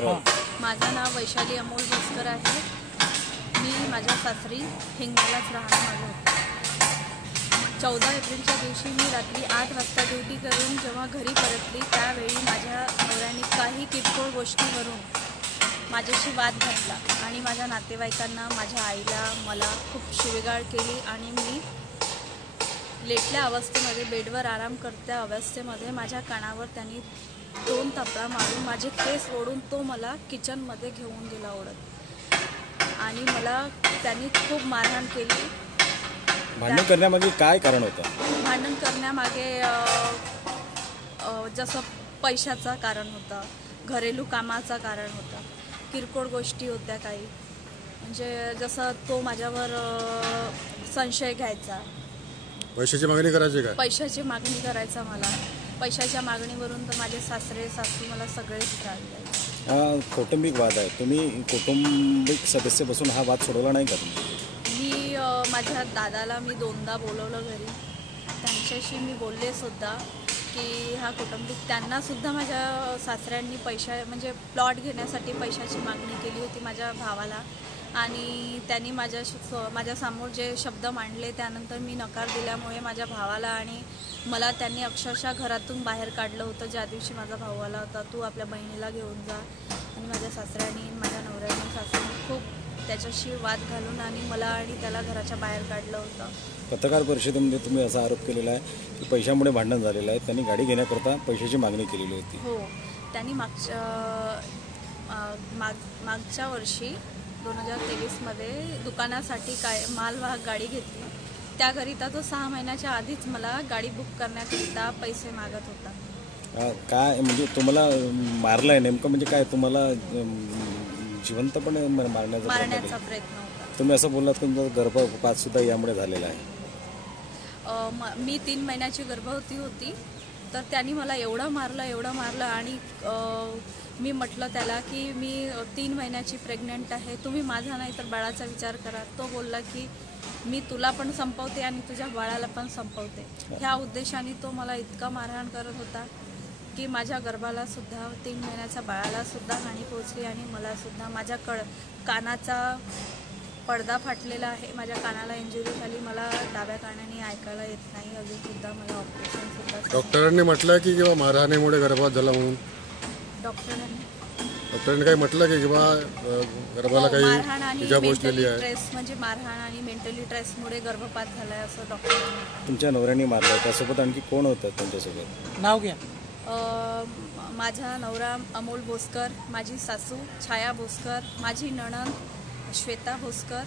माझं नाव वैशाली अमोल भोसकर आहे। मी माझ्या सासरी हिंगण्यालाच राहणं माझं होतं। 14 एप्रिलच्या दिवशी मी रात्री 8 वाजता ड्युटी करून जेव्हा घरी परतली त्यावेळी माझ्या नवऱ्याने काही किरकोळ गोष्टीवरून माझ्याशी वाद घातला आणि माझ्या नातेवाईकांना, माझ्या आईला, मला खूप शिवीगाळ केली आणि मी लेटल्या अवस्थेमध्ये बेडवर आराम करत्या अवस्थेमध्ये माझ्या कानावर त्यांनी 2 थपडा मारून माझे केस ओढून तो मला किचनमध्ये घेऊन गेला ओढत आणि मला त्यांनी खूप मारहाण केली। भांडण करण्यामागे काय कारण होतं? भांडण करण्यामागे जसं पैशाचं कारण होतं, घरेलू कामाचं कारण होतं, किरकोळ गोष्टी होत्या काही, म्हणजे जसं तो माझ्यावर संशय घ्यायचा। पैशाची मागणी करायची का? पैशाची मागणी करायचा मला। पैशाच्या मागणीवरून तर माझे सासरे सासू मला सगळेच त्रास द्यायचे। कौटुंबिक वाद आहे, तुम्ही कौटुंबिक सदस्य बसून हा वाद सोडवला नाही का? मी माझ्या दादाला मी 2दा बोलवलं घरी, त्यांच्याशी मी बोलले सुद्धा की हा कौटुंबिक, त्यांना सुद्धा माझ्या सासऱ्यांनी म्हणजे प्लॉट घेण्यासाठी पैशाची मागणी केली होती माझ्या भावाला आणि त्यांनी माझ्यासमोर जे शब्द मांडले त्यानंतर मी नकार दिल्यामुळे माझ्या भावाला आणि मला त्यांनी अक्षरशः घरातून बाहेर काढलं होतं। ज्या दिवशी माझा भाऊ आला होता, तू आपल्या बहिणीला घेऊन जा, आणि माझ्या सासऱ्यांनी, माझ्या नवऱ्याने, सासूने खूप त्याच्याशी वाद घालून आणि मला आणि त्याला घराच्या बाहेर काढलं होतं। पत्रकार परिषदेमध्ये तुम्ही असा आरोप केलेला आहे की पैशामुळे भांडण झालेलं आहे, त्यांनी गाडी घेण्याकरता पैशाची मागणी केलेली होती। हो, त्यांनी मागच्या वर्षी 2023मध्ये दुकानासाठी मालवाहक गाडी घेतली, त्याकरिता तो 6 महिन्याच्या आधीच मला गाडी बुक करण्याकरिता पैसे मागत होता। काय म्हणजे तुम्हाला मारलंय नेमकं, म्हणजे काय तुम्हाला जिवंतपणे मारण्याचा प्रयत्न होता? तुम्ही असं बोललात की तुमचा गर्भपात सुद्धा यामुळे झालेला आहे। मी 3 महिन्याची गर्भवती होती, तर त्यांनी मला एवढं मारलं आणि मी म्हटलं त्याला की मी 3 महिन्याची प्रेग्नंट आहे, तुम्ही माझा नाही तर बाळाचा विचार करा। तो बोलला की मी तुला पण संपवते आणि तुझ्या बाळाला पण संपवते। ह्या उद्देशाने तो मला इतका मारहाण करत होता की माझ्या गर्भाला सुद्धा, 3 महिन्याच्या बाळाला सुद्धा हानी पोहोचली आणि मला सुद्धा माझ्या कानाचा पडदा फाटलेला आहे, माझ्या कानाला इंजुरी झाली, मला डाव्या कानाने ऐकायला येत नाही अजून सुद्धा, मला ऑपरेशन सुद्धा। डॉक्टरांनी म्हटलं की किंवा मारहाणीमुळे गर्भात झाला म्हणून? डॉक्टरांनी काही म्हटलं की किंवा गर्भाला काही इजा पोहोचलेली आहे? स्ट्रेस म्हणजे मारहाण आणि मेंटली स्ट्रेसमुळे गर्भपात झालाय असं डॉक्टरांनी। तुमच्या नवऱ्याने मारलं, त्यासोबत आणखी कोण होतं त्यांच्यासोबत? नाव घ्या। माझा नवरा अमोल भोसकर, माझी सासू छाया भोसकर, माझी नणंद श्वेता भोसकर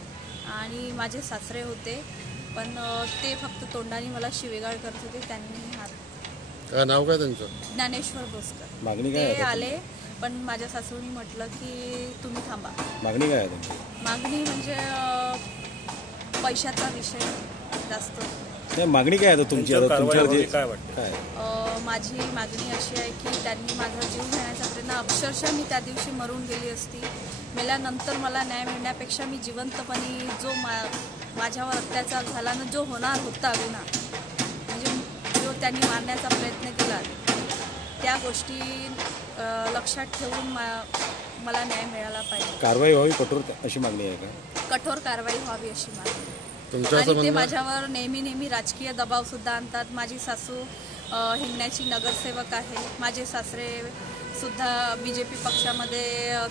आणि माझे सासरे होते, पण ते फक्त तोंडाने मला शिवेगाळ करत होते। त्यांनी काय नाव काय त्यांचं? ज्ञानेश्वर भोसकर। मागणी काय ते आले, पण माझ्या सासूनी म्हटलं की तुम्ही थांबा। मागणी काय आहे? मागणी म्हणजे पैशाचा विषय जास्त। नाही, मागणी काय आहे तुमची? काय वाटतं? माझी मागणी अशी आहे की त्यांनी माझा जीव घेण्याचा प्रयत्न, अक्षरशः मी त्या दिवशी मरून गेली असती, मेल्यानंतर मला न्याय मिळण्यापेक्षा मी जिवंतपणे जो माझ्यावर अत्याचार झाला ना, जो होणार होता गुन्हा, म्हणजे जो त्यांनी मारण्याचा प्रयत्न केला, त्या गोष्टी लक्षात ठेवून मला न्याय मिळाला पाहिजे। कारवाई व्हावी कठोर, अशी मागणी आहे का? कठोर कारवाई व्हावी अशी मागणी। आणि ते माझ्यावर नेहमी राजकीय दबाव सुद्धा आणतात। माझी सासू हिंगण्याची नगरसेवक आहे, माझे सासरे सुद्धा BJP पक्षामध्ये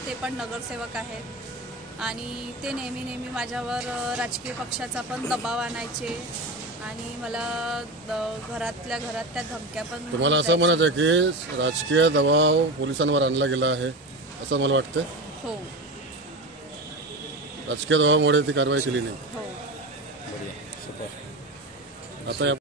ते पण नगरसेवक आहेत आणि ते नेहमी माझ्यावर राजकीय पक्षाचा पण दबाव आणायचे आणि मला घरातल्या घरात त्या धमक्या पण। तुम्हाला असं म्हणायचं आहे की राजकीय दबाव पोलिसांवर आणला गेला आहे असं मला वाटतं? हो, राजकीय दबावामुळे ती कारवाई केली नाही। हो। आता